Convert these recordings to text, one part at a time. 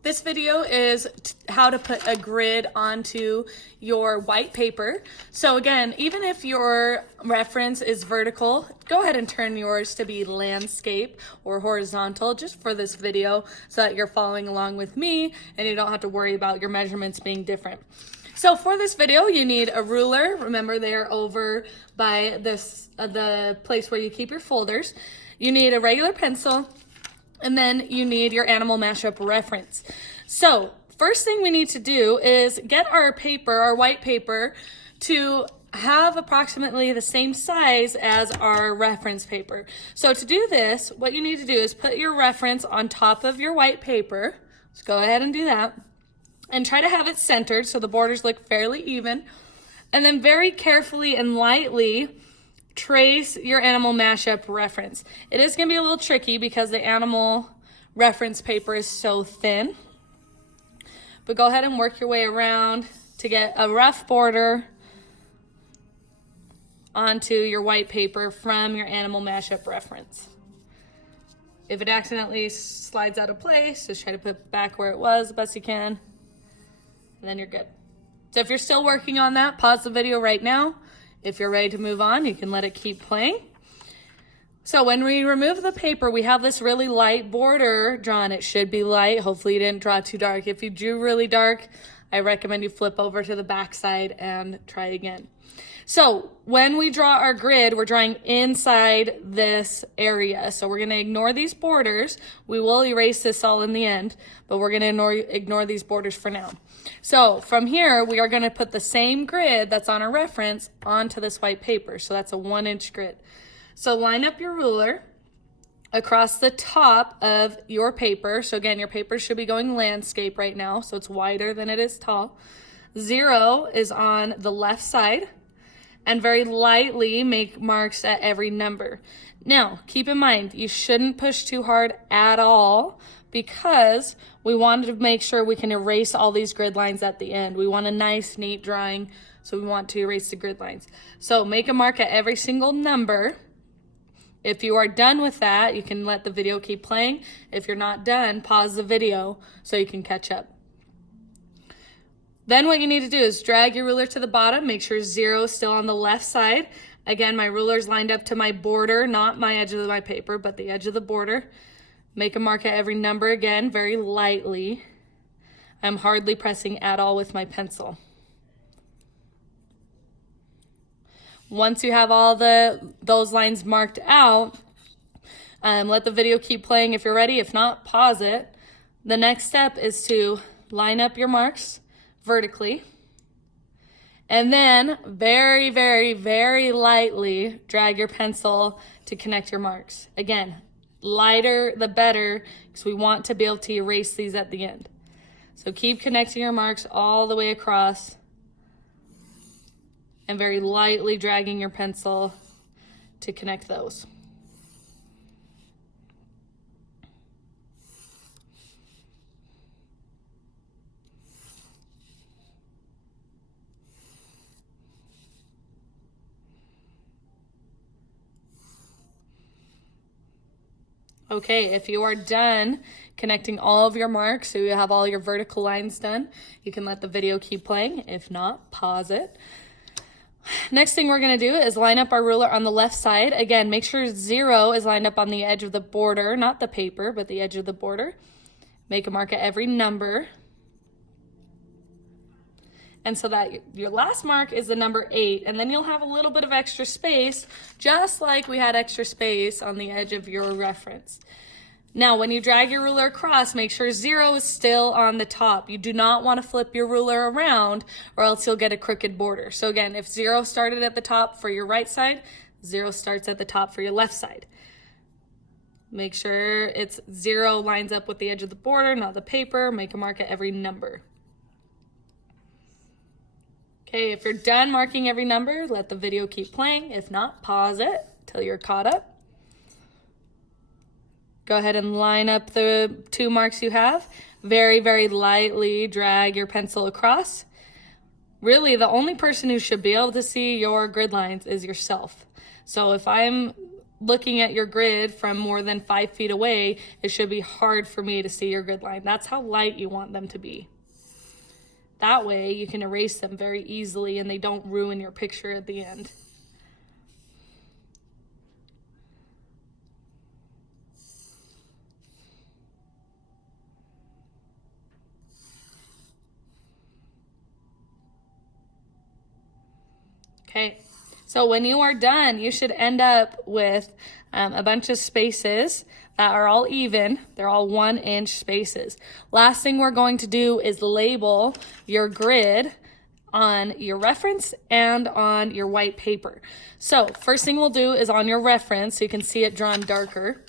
This video is how to put a grid onto your white paper. So again, even if your reference is vertical, go ahead and turn yours to be landscape or horizontal just for this video so that you're following along with me and you don't have to worry about your measurements being different. So for this video, you need a ruler. Remember, they're over by the place where you keep your folders. You need a regular pencil, and then you need your animal mashup reference. So first thing we need to do is get our paper, our white paper, to have approximately the same size as our reference paper. So to do this, what you need to do is put your reference on top of your white paper. Let's go ahead and do that. And try to have it centered so the borders look fairly even. And then very carefully and lightly trace your animal mashup reference. It is going to be a little tricky because the animal reference paper is so thin. But go ahead and work your way around to get a rough border onto your white paper from your animal mashup reference. If it accidentally slides out of place, just try to put it back where it was the best you can. And then you're good. So if you're still working on that, pause the video right now. If you're ready to move on, you can let it keep playing. So when we remove the paper, we have this really light border drawn. It should be light. Hopefully you didn't draw too dark. If you drew really dark, I recommend you flip over to the back side and try again. So when we draw our grid, we're drawing inside this area. So we're going to ignore these borders. We will erase this all in the end, but we're going to ignore these borders for now. So from here, we are going to put the same grid that's on our reference onto this white paper. So that's a 1-inch grid. So line up your ruler across the top of your paper. So again, your paper should be going landscape right now. So it's wider than it is tall. 0 is on the left side. And very lightly make marks at every number. Now, keep in mind, you shouldn't push too hard at all because we wanted to make sure we can erase all these grid lines at the end. We want a nice, neat drawing, so we want to erase the grid lines. So make a mark at every single number. If you are done with that, you can let the video keep playing. If you're not done, pause the video so you can catch up. Then what you need to do is drag your ruler to the bottom, make sure 0 is still on the left side. Again, my ruler is lined up to my border, not my edge of my paper, but the edge of the border. Make a mark at every number again, very lightly. I'm hardly pressing at all with my pencil. Once you have all those lines marked out, let the video keep playing if you're ready. If not, pause it. The next step is to line up your marks vertically, and then very, very, very lightly drag your pencil to connect your marks. Again, lighter the better because we want to be able to erase these at the end. So keep connecting your marks all the way across and very lightly dragging your pencil to connect those. Okay, if you are done connecting all of your marks, so you have all your vertical lines done, you can let the video keep playing. If not, pause it. Next thing we're going to do is line up our ruler on the left side. Again, make sure 0 is lined up on the edge of the border, not the paper, but the edge of the border. Make a mark at every number. And so that your last mark is the number 8, and then you'll have a little bit of extra space, just like we had extra space on the edge of your reference. Now, when you drag your ruler across, make sure 0 is still on the top. You do not want to flip your ruler around or else you'll get a crooked border. So again, if 0 started at the top for your right side, 0 starts at the top for your left side. Make sure it's 0 lines up with the edge of the border, not the paper. Make a mark at every number. Okay, if you're done marking every number, let the video keep playing. If not, pause it till you're caught up. Go ahead and line up the 2 marks you have. Very, very lightly drag your pencil across. Really, the only person who should be able to see your grid lines is yourself. So if I'm looking at your grid from more than 5 feet away, it should be hard for me to see your grid line. That's how light you want them to be. That way you can erase them very easily and they don't ruin your picture at the end. Okay, so when you are done, you should end up with a bunch of spaces that are all even. They're all 1-inch spaces. Last thing we're going to do is label your grid on your reference and on your white paper. So first thing we'll do is on your reference, so you can see it drawn darker.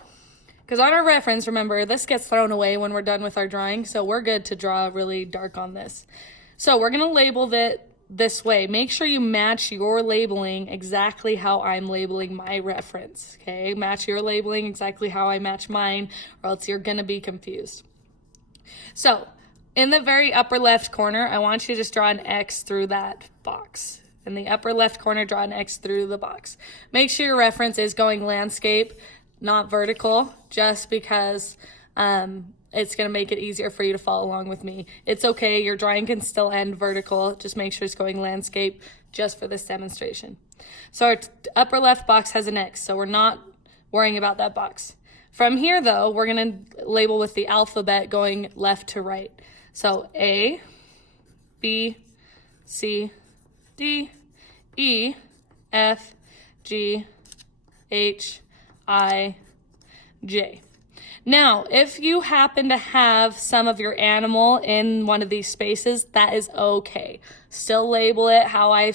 Because on our reference, remember, this gets thrown away when we're done with our drawing, so we're good to draw really dark on this. So we're going to label it this way. Make sure you match your labeling exactly how I'm labeling my reference, okay? Match your labeling exactly how I match mine, or else you're gonna be confused. So, in the very upper left corner, I want you to just draw an X through that box. In the upper left corner, draw an X through the box. Make sure your reference is going landscape, not vertical, just because it's going to make it easier for you to follow along with me. It's okay, your drawing can still end vertical, just make sure it's going landscape just for this demonstration. So our upper left box has an X, so we're not worrying about that box. From here though, we're going to label with the alphabet going left to right. So A, B, C, D, E, F, G, H, I, J. Now, if you happen to have some of your animal in one of these spaces, that is okay. Still label it how I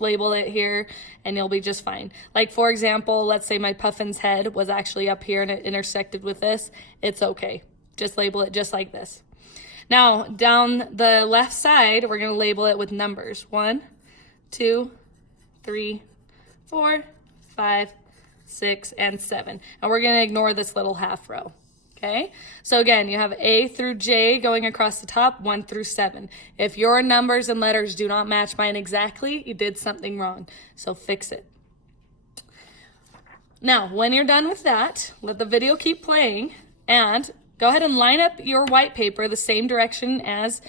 label it here, and you'll be just fine. Like, for example, let's say my puffin's head was actually up here and it intersected with this. It's okay. Just label it just like this. Now, down the left side, we're going to label it with numbers. 1, 2, 3, 4, 5, 6, and 7. And we're going to ignore this little half row. Okay, so again, you have A through J going across the top, 1 through 7. If your numbers and letters do not match mine exactly, you did something wrong, so fix it. Now, when you're done with that, let the video keep playing, and go ahead and line up your white paper the same direction as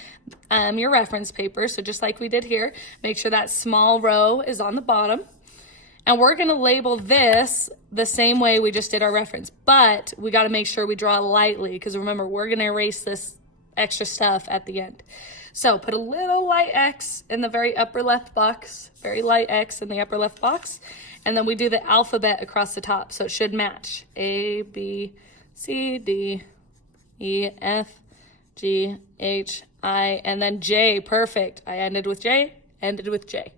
your reference paper. So just like we did here, make sure that small row is on the bottom. And we're going to label this the same way we just did our reference, but we got to make sure we draw lightly, because remember, we're going to erase this extra stuff at the end. So put a little light X in the very upper left box, very light X in the upper left box, and then we do the alphabet across the top, so it should match. A, B, C, D, E, F, G, H, I, and then J. Perfect. I ended with J, ended with J.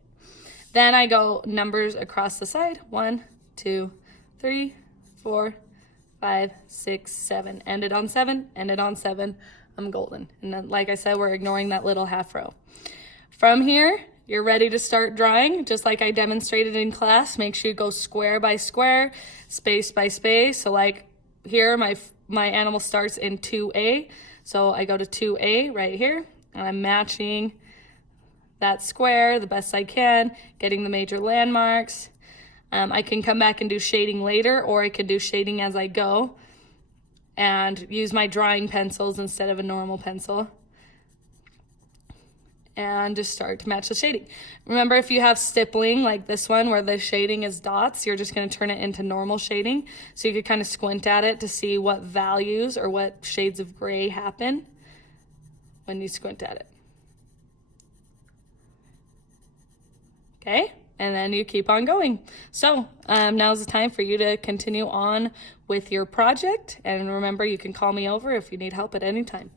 Then I go numbers across the side. 1, 2, 3, 4, 5, 6, 7. Ended on 7, ended on 7. I'm golden. And then, like I said, we're ignoring that little half row. From here, you're ready to start drawing. Just like I demonstrated in class, make sure you go square by square, space by space. So like here, my animal starts in 2A. So I go to 2A right here, and I'm matching that square the best I can, getting the major landmarks. I can come back and do shading later, or I could do shading as I go and use my drawing pencils instead of a normal pencil. And just start to match the shading. Remember, if you have stippling like this one where the shading is dots, you're just going to turn it into normal shading. So you could kind of squint at it to see what values or what shades of gray happen when you squint at it. Okay, and then you keep on going. So now's the time for you to continue on with your project. And remember, you can call me over if you need help at any time.